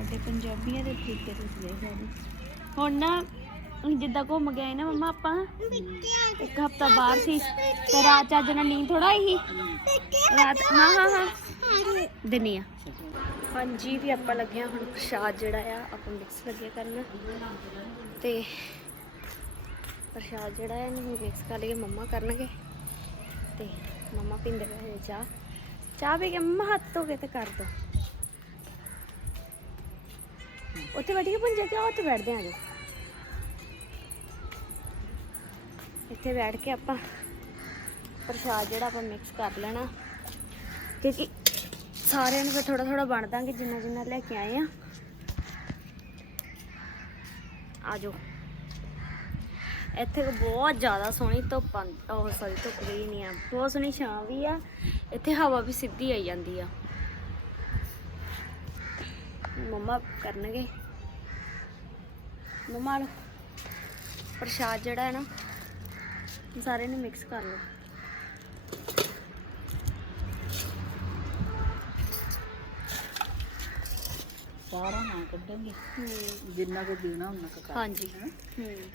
ਸਾਡੇ ਪੰਜਾਬੀਆਂ ਦੇ ਤਰੀਕੇ ਤੁਸੀਂ ਦੇਖ ਸਕਦੇ ਹੁਣ ਨਾ ਜਿੱਦਾਂ ਘੁੰਮ ਗਏ ਨਾ ਮਮਾ ਆਪਾਂ, ਇੱਕ ਹਫਤਾ ਬਾਹਰ ਸੀ, ਤੇ ਰਾਤ ਚੱਜ ਨਾਲ ਨੀਂਦ ਥੋੜਾ ਆਈ ਰਾਤ ਹਾਂ ਹਾਂ ਹਾਂ। ਦਿੰਨੀ ਹਾਂਜੀ, ਵੀ ਆਪਾਂ ਲੱਗਿਆ ਹੁਣ ਪ੍ਰਸ਼ਾਦ ਜਿਹੜਾ ਆ, ਆਪਾਂ ਮਿਕਸ ਲੱਗਿਆ ਕਰਨ। ਤੇ ਪ੍ਰਸ਼ਾਦ ਜਿਹੜਾ ਹੈ ਇਹਨੂੰ ਮਿਕਸ ਕਰ ਲਈਏ, ਮੰਮਾ ਕਰਨਗੇ। ਤੇ ਮੰਮਾ ਪੀਂਦੇ ਪਏ ਚਾਹ। ਚਾਹ ਪੀ ਕੇ ਮੰਮਾ ਹੱਥ ਧੋ ਕੇ ਤੇ ਕਰ ਦੋ। ਉੱਥੇ ਬੈਠ ਕੇ ਪੁੰਜੇ ਕਿ ਉੱਥੇ ਬੈਠਦੇ ਆਂ ਜੀ? ਇੱਥੇ ਬੈਠ ਕੇ ਆਪਾਂ ਪ੍ਰਸ਼ਾਦ ਜਿਹੜਾ ਆਪਾਂ ਮਿਕਸ ਕਰ ਲੈਣਾ। ਕਿਉਂਕਿ ਸਾਰਿਆਂ ਨੂੰ ਫਿਰ ਥੋੜਾ ਥੋੜਾ ਵੰਡ ਦਾਂਗੇ, ਜਿੰਨਾ ਜਿੰਨਾ ਲੈ ਕੇ ਆਏ ਆ। ਆਜੋ ਇੱਥੇ ਬਹੁਤ ਜ਼ਿਆਦਾ ਸੋਹਣੀ ਧੁੱਪ ਆਂ- ਉਹ ਸੌਰੀ ਧੁੱਪ ਵੀ ਨਹੀਂ ਆ। ਬਹੁਤ ਸੋਹਣੀ ਛਾਂ ਵੀ ਆ। ਇੱਥੇ ਹਵਾ ਵੀ ਸਿੱਧੀ ਆਈ ਜਾਂਦੀ ਆ। ਮੰਮਾ ਕਰਨਗੇ। ਮੰਮਾ ਲਓ ਪ੍ਰਸ਼ਾਦ ਜਿਹੜਾ ਹੈ ਨਾ ਸਾਰੇ ਨੂੰ ਮਿਕਸ ਕਰ ਲਓ। ਸਾਰਾ ਨਾ ਕੱਢਾਂਗੇ ਜਿੰਨਾ ਕੋ ਦੇਣਾ ਉਹਨਾਂ ਕੋ ਕਰ ਹਾਂਜੀ। ਹੈਂ? ਹੂੰ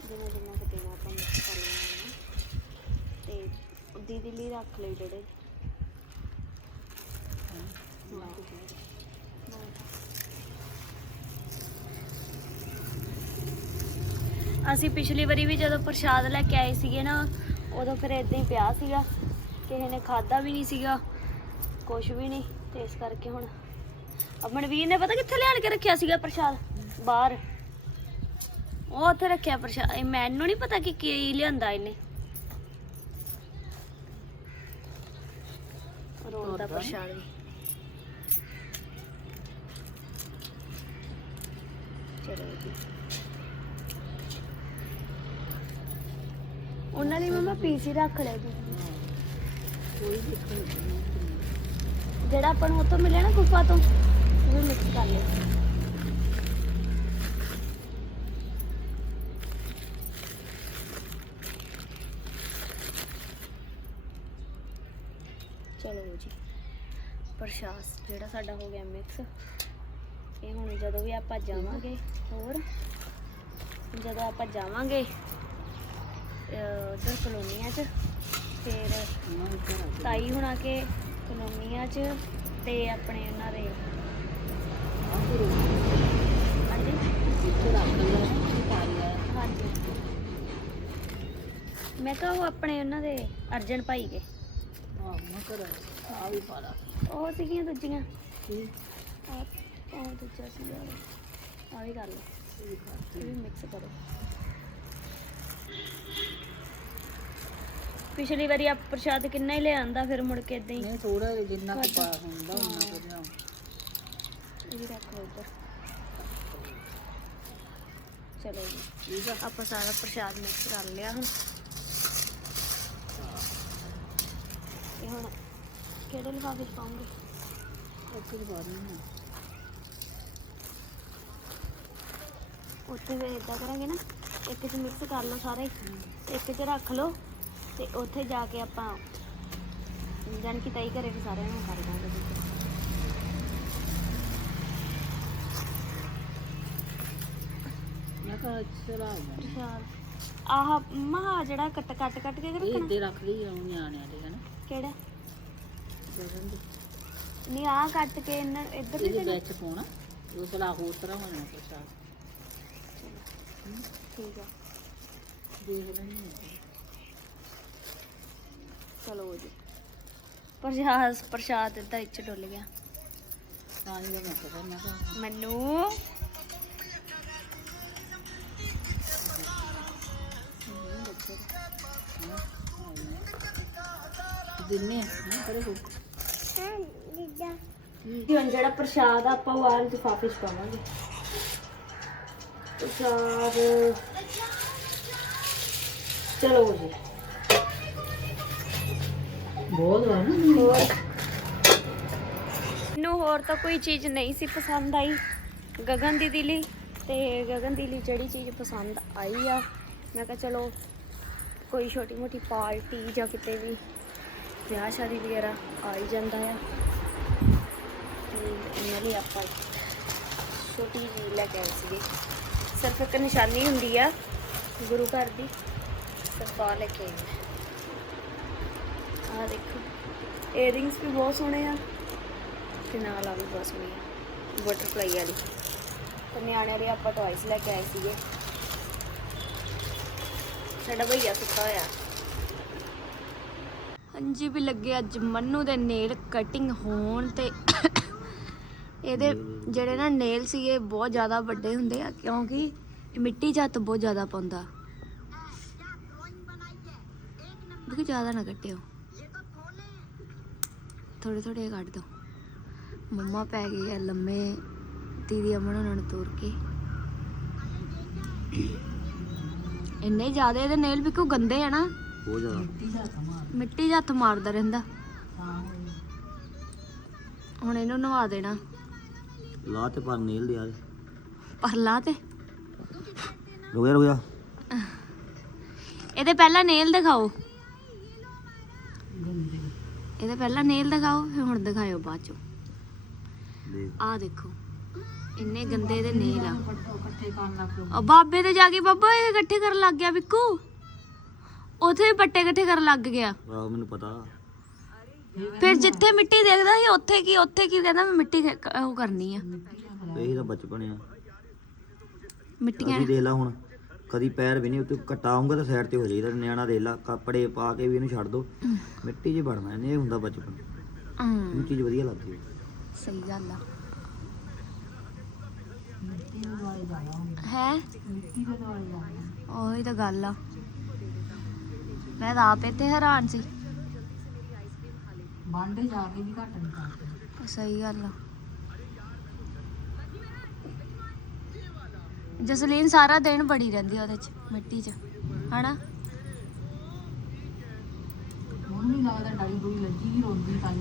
ਜਿੰਨਾ ਜਿੰਨਾ ਕੁ ਦੇਣਾ ਆਪਾਂ ਮਿਕਸ ਕਰ ਲੈਣਾ ਹੈ ਤੇ ਦੀਦੀ ਲਈ ਰੱਖ ਲਈ ਜਿਹੜੇ ਅਸੀਂ ਪਿਛਲੀ ਵਾਰੀ ਵੀ ਜਦੋਂ ਪ੍ਰਸ਼ਾਦ ਲੈ ਕੇ ਆਏ ਸੀਗੇ ਨਾ, ਉਦੋਂ ਫਿਰ ਇਦਾਂ ਹੀ ਪਿਆ ਸੀਗਾ। ਕਿਸੇ ਨੇ ਖਾਦਾ ਵੀ ਨਹੀਂ ਸੀਗਾ, ਕੁਛ ਵੀ ਨਹੀਂ, ਤੇ ਇਸ ਕਰਕੇ ਹੁਣ ਅਮਨਵੀਰ ਨੇ ਪਤਾ ਕਿੱਥੇ ਲਿਆਣ ਕੇ ਰੱਖਿਆ ਸੀਗਾ ਪ੍ਰਸ਼ਾਦ? ਬਾਹਰ। ਉਹ ਉੱਥੇ ਰੱਖਿਆ ਪ੍ਰਸ਼ਾਦ। ਇਹ ਮੈਨੂੰ ਨਹੀਂ ਪਤਾ ਕਿ ਕੀ ਲਿਆਂਦਾ ਇਹਨੇ। ਵੀ ਚਲੋ ਜੀ। ਉਹਨਾਂ ਲਈ ਮਮਾ ਪੀਸ ਹੀ ਰੱਖ ਲਿਆ ਜੀ। ਕੋਈ ਜਿਹੜਾ ਆਪਾਂ ਨੂੰ ਉੱਥੋਂ ਮਿਲਿਆ ਨਾ ਗੁਫਾ ਤੋਂ ਉਹ ਮਿਕਸ ਕਰ ਲਿਆ। ਚਲੋ ਜੀ। ਪ੍ਰਸ਼ਾਸ, ਜਿਹੜਾ ਸਾਡਾ ਹੋ ਗਿਆ ਮਿਕਸ ਇਹ ਹੁਣ ਜਦੋਂ ਵੀ ਆਪਾਂ ਜਾਵਾਂਗੇ, ਹੋਰ। ਜਦੋਂ ਆਪਾਂ ਜਾਵਾਂਗੇ ਉਧਰ ਕਲੋਨੀਆਂ 'ਚ, ਫਿਰ ਤਾਈ ਹੁਣਾ ਕੇ ਕਲੋਨੀਆਂ 'ਚ ਤੇ ਆਪਣੇ ਉਹਨਾਂ ਦੇ। ਹਾਂਜੀ? ਹਾਂਜੀ। ਮੈਂ ਕਿਹਾ ਉਹ ਆਪਣੇ ਉਹਨਾਂ ਦੇ ਅਰਜਨ ਭਾਈ ਕੇ। ਆਹ, ਮੈਂ ਕਰ ਆ ਵੀ ਪਾ ਉਹ ਸੀਗੀਆਂ ਦੂਜੀਆਂ। ਆਹ ਉਹ ਦੂਜਾ ਸੀ ਆ ਵੀ ਕਰ ਲਓ। ਇਹ ਵੀ ਮਿਕਸ ਕਰੋ। ਪਿਛਲੀ ਵਾਰੀ ਆਪ ਪ੍ਰਸ਼ਾਦ ਕਿੰਨਾ ਹੀ ਲਿਆਂਦਾ ਫਿਰ ਮੁੜ ਕੇ ਇਦਾਂ ਹੀ ਨਹੀਂ ਥੋੜਾ ਜਿੰਨਾ ਕੁ ਪਾ ਹੁੰਦਾ ਉਹਨਾਂ ਕੋ ਲਿਆਓ। ਇਹ ਵੀ ਰੱਖੋ ਉੱਧਰ। ਚਲੋ ਜੀ। ਠੀਕ ਆ। ਆਪਾਂ ਸਾਰਾ ਪ੍ਰਸ਼ਾਦ ਮਿਕਸ ਕਰ ਲਿਆ ਹੁਣ। ਇਹ ਹੁਣ ਕਿਹੜੇ ਲਿਫਾਫੇ 'ਚ ਪਾਉਂਗੇ? ਉੱਥੇ ਪਾ ਦੇਣਾ ਉੱਥੇ ਫਿਰ ਇਦਾਂ ਕਰਾਂਗੇ ਨਾ ਇੱਕ 'ਚ ਮਿਕਸ ਕਰ ਲਓ ਸਾਰੇ ਇੱਕ 'ਚ ਰੱਖ ਲਓ ਤੇ ਉੱਥੇ ਜਾ ਕੇ ਆਪਾਂ ਜਾਨ ਕਿ ਤਈ ਕਰੇ ਫਿਰ ਸਾਰਿਆਂ ਨੂੰ ਕਰ ਦਾਂਗੇ। ਵਿੱਚ। ਮੈਂ ਕਿਹਾ ਚਲਾ ਗਿਆ ਪ੍ਰਸ਼ਾਦ ਆਹ ਮਹਾ ਜਿਹੜਾ ਕੱਟ ਕੱਟ ਕੱਟ ਕੇ ਰੱਖਣਾ। ਇੱਦੇ ਰੱਖ ਲਈ ਉਹ ਨਿਆਣਿਆਂ ਦੇ ਹਨਾ? ਕਿਹੜਾ? ਦੇ ਨਹੀਂ ਆਹ ਕੱਟ ਕੇ ਇਹਨਾਂ ਇੱਧਰ ਨਹੀਂ ਇਹਦੇ ਦੇਣਾ। ਵਿੱਚ ਪਾਉਣਾ। ਉਹ ਸਲਾ ਹੋਰ ਤਰ੍ਹਾਂ ਹੋ ਜਾਣਾ ਪ੍ਰਸ਼ਾਦ ਠੀਕ ਆ। ਦੇਖ ਲੈਣੀ ਚਲੋ ਜੀ। ਪ੍ਰਸ਼ਾਦ ਪ੍ਰਸ਼ਾਦ ਇਦਾਂ ਇੱਚ ਡੁੱਲ ਗਿਆ। ਤਾਂ ਹੀ ਤਾਂ ਮੈਂ ਕਿਹਾ ਮੈਂ ਕਿਹਾ ਮੈਨੂੰ? ਦਿੰਨੇ ਨਾ ਕਰੇ। ਹੋ ਹੁਣ ਜਿਹੜਾ ਪ੍ਰਸ਼ਾਦ ਆ ਆਪਾਂ ਉਹ ਆਹ ਲਿਫਾਫੇ 'ਚ ਪਾਵਾਂਗੇ। ਪ੍ਰਸ਼ਾਦ। ਚਲੋ ਜੀ। ਬਹੁਤ ਵਾ ਨਾ। ਹੋਰ ਮੈਨੂੰ ਹੋਰ ਤਾਂ ਕੋਈ ਚੀਜ਼ ਨਹੀਂ ਸੀ ਪਸੰਦ ਆਈ ਗਗਨ ਦੀਦੀ ਲਈ, ਤੇ ਗਗਨ ਦੀ ਲਈ ਜਿਹੜੀ ਚੀਜ਼ ਪਸੰਦ ਆਈ ਆ, ਮੈਂ ਕਿਹਾ ਚਲੋ ਕੋਈ ਛੋਟੀ ਮੋਟੀ ਪਾਰਟੀ ਜਾਂ ਕਿਤੇ ਵੀ ਵਿਆਹ ਸ਼ਾਦੀ ਵਗੈਰਾ ਆ ਹੀ ਜਾਂਦਾ ਆ। ਤੇ ਉਹਨਾਂ ਲਈ ਆਪਾਂ ਛੋਟੀ ਜਿਹੀ ਲੈ ਕੇ ਆਏ ਸੀਗੇ। ਸਿਰਫ ਇੱਕ ਨਿਸ਼ਾਨੀ ਹੁੰਦੀ ਆ, ਗੁਰੂ ਘਰ ਦੀ। ਸਿਰਫ ਲੈ ਕੇ ਆਏ ਹਾਂ। ਆਹ ਦੇਖੋ ਏਅਰਿੰਗਸ ਵੀ ਬਹੁਤ ਸੋਹਣੇ ਆ ਤੇ ਨਾਲ ਆ ਵੀ ਬਹੁਤ ਸੋਹਣੀ ਆ ਬਟਰਫਲਾਈ ਵਾਲੀ। ਤੇ ਨਿਆਣਿਆਂ ਲਈ ਆਪਾਂ ਟੌਇਸ ਲੈ ਕੇ ਆਏ ਸੀਗੇ। ਸਾਡਾ ਭਈਆ ਸੁੱਤਾ ਹੋਇਆ। ਹਾਂਜੀ ਵੀ ਲੱਗੇ ਅੱਜ ਮੰਨੂ ਦੇ ਨੇਲ ਕਟਿੰਗ ਹੋਣ ਤੇ ਇਹਦੇ ਜਿਹੜੇ ਨਾ ਨੇਲ ਸੀਗੇ ਬਹੁਤ ਜ਼ਿਆਦਾ ਵੱਡੇ ਹੁੰਦੇ ਆ, ਕਿਉਂਕਿ ਮਿੱਟੀ ਚ ਬਹੁਤ ਜ਼ਿਆਦਾ ਪਾਉਂਦਾ। ਦੇਖੋ ਜ਼ਿਆਦਾ ਨਾ ਕੱਟਿਓ। ਥੋੜੇ ਥੋੜੇ ਕੱਟ ਦੋ। ਮੰਮਾ ਪੈ ਗਈ ਆ ਲੰਮੇ ਦੀਦੀ ਅਮਨ ਉਹਨਾਂ ਨੂੰ ਤੋਰ ਕੇ। ਇੰਨੇ ਜ਼ਿਆਦਾ ਇਹਦੇ ਨੇਲ ਵੀ ਕਿਉਂ ਗੰਦੇ ਆ ਨਾ? ਬਹੁਤ ਜ਼ਿਆਦਾ। ਮਿੱਟੀ 'ਚ ਹੱਥ ਮਾਰਦਾ ਰਹਿੰਦਾ। ਹਾਂ। ਹੁਣ ਇਹਨੂੰ ਨਵਾ ਦੇਣਾ। ਲਾ ਤੇ ਪਰ ਨੀਲ ਦੇ ਯਾਰ ਪਰ ਲਾ ਤੇ। ਰੁਕ ਜਾ ਰੁਕ ਜਾ। ਇਹਦੇ ਪਹਿਲਾਂ ਨੇਲ ਦਿਖਾਓ। ਇਹਦੇ ਪਹਿਲਾਂ ਨੇਲ ਦਿਖਾਓ ਫਿਰ ਹੁਣ ਦਿਖਾਇਓ ਬਾਅਦ ਚੋਂ। ਆਹ ਦੇਖੋ ਇੰਨੇ ਗੰਦੇ ਇਹਦੇ ਨੇਲ ਆ। ਪੱਟੋ ਇਕੱਠੇ ਕਰਨ ਲੱਗ ਪਏ। ਆ ਬਾਬੇ ਤੇ ਜਾ ਕੇ ਬਾਬਾ ਇਹ ਇਕੱਠੇ ਕਰਨ ਲੱਗ ਗਿਆ ਬਿੱਕੂ ਉਥੇ ਵੀ ਪੱਟੇ ਇਕੱਠੇ ਕਰਨ ਲੱਗ ਗਿਆ। ਆਹ ਮੈਨੂੰ ਪਤਾ। ਫਿਰ ਜਿੱਥੇ ਮਿੱਟੀ ਦੇਖਦਾ ਸੀ ਉੱਥੇ ਕੀ ਉੱਥੇ ਕੀ ਕਹਿੰਦਾ ਮੈਂ ਮਿੱਟੀ ਖ- ਉਹ ਕਰਨੀ ਆ। ਇਹੀ ਤਾਂ ਬਚਪਨ ਆ। ਮਿੱਟੀਆਂ ਅਸੀਂ ਦੇਖ ਲਾ ਹੁਣ ਕਦੀ ਪੈਰ ਵੀ ਨਹੀਂ ਉੱਤੇ ਕਟਾਉਂਗਾ ਤਾਂ ਸਾਈਡ ਤੇ ਹੋ ਜਾਈਦਾ ਨਿਆਣਾ ਦੇਖ ਲਾ ਕੱਪੜੇ ਪਾ ਕੇ ਵੀ ਇਹਨੂੰ ਛੱਡ ਦੋ। ਮਿੱਟੀ 'ਚ ਵੜਨਾ ਇਹਨੇ ਇਹ ਹੁੰਦਾ ਬਚਪਨ। ਹਮ, ਇਹ ਚੀਜ਼ ਵਧੀਆ ਲੱਗਦੀ ਹੈ ਸਹੀ ਗੱਲ ਆ। ਹੈ? ਮਿੱਟੀ ਦੇ ਦੁਆਲੇ ਜਾਣਾ। ਉਹੀ ਤਾਂ ਗੱਲ ਆ। ਮੈਂ ਤਾਂ ਆਪੇ ਤੇ ਹੈਰਾਨ ਸੀ। ਬਾਂਡੇ ਜਾ ਕੇ ਵੀ ਘੱਟ ਨਹੀਂ ਕਰਦੇ। ਸਹੀ ਗੱਲ ਆ। ਜਸਲੀਨ ਸਾਰਾ ਦਿਨ ਬੜੀ ਰਹਿੰਦੀ ਆ ਉਹਦੇ ਚ ਮਿੱਟੀ ਚ ਹਨਾ? ਹੁਣ ਵੀ ਲੱਗਦਾ ਡਾਲੀ ਡੋਲੀ ਲੱਗੀ ਵੀ ਰੋਂਦੀ ਤਾਂ ਹੀ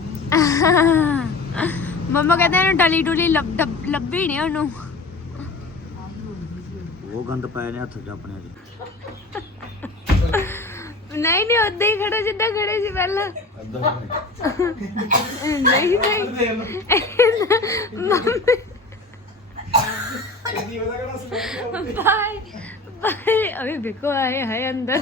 ਮੰਮਾ ਕਹਿੰਦੇ ਇਹਨੂੰ ਡਲੀ ਡੁਲੀ ਲੱਭ- ਡੱਬ- ਲੱਭੀ ਨਹੀਂ ਉਹਨੂੰ। ਉਹ ਗੰਦ ਪਏ ਨੇ ਹੱਥ 'ਚ ਆਪਣੇ ਅੱਜ ਨਹੀਂ ਨਹੀਂ ਉਦਾਂ ਹੀ ਖੜੇ ਜਿੱਦਾਂ ਖੜੇ ਸੀ ਪਹਿਲਾਂ ਨਹੀਂ ਨਹੀਂ ਬਾਏ ਬਾਏ ਅਬੇ ਦੇਖੋ ਆਏ ਹੈ ਅੰਦਰ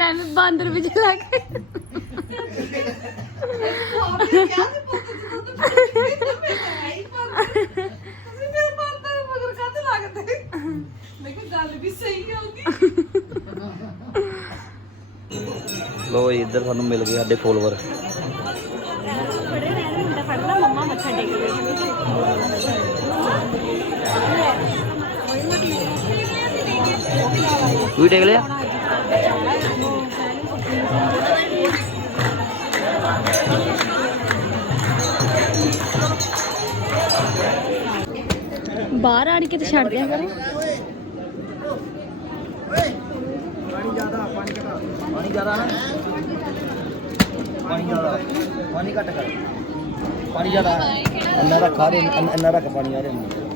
ਐਵੇਂ ਬਾਂਦਰ ਵਿੱਚ ਲੱਗ ਆਪੇ ਕਿਹਾ ਸੀ ਬੋਤਲ 'ਚ ਦੁੱਧ ਪਾ ਲਾ। ਮੈਂ ਤਾਂ ਹੈ ਹੀ ਬੰਦ ਤੁਸੀਂ ਬੰਦ ਲੱਗਦੇ? ਮੈਂ ਕਿਹਾ ਗੱਲ ਵੀ ਸਹੀ ਹੋਊਗੀ ਲੋ ਜੀ ਇੱਧਰ ਸਾਨੂੰ ਮਿਲ ਗਏ ਸਾਡੇ ਫੋਲੋਵਰ ਹੀ ਟੇਕ ਲਿਆ ਬਾਹਰ ਆਣ ਕੇ ਤੇ ਛੱਡ ਦਿਆ ਕਰੋ ਪਾਣੀ ਜ਼ਿਆਦਾ ਪਾਣੀ ਘਟਾ ਪਾਣੀ ਜ਼ਿਆਦਾ ਨਾ ਪਾਣੀ ਜ਼ਿਆਦਾ ਪਾਣੀ ਘੱਟ ਕਰ ਪਾਣੀ ਜ਼ਿਆਦਾ ਇੰਨਾ ਰੱਖ ਆ ਰਹੇ ਇੰਨਾ ਰੱਖ ਪਾਣੀ ਆ ਰਹੇ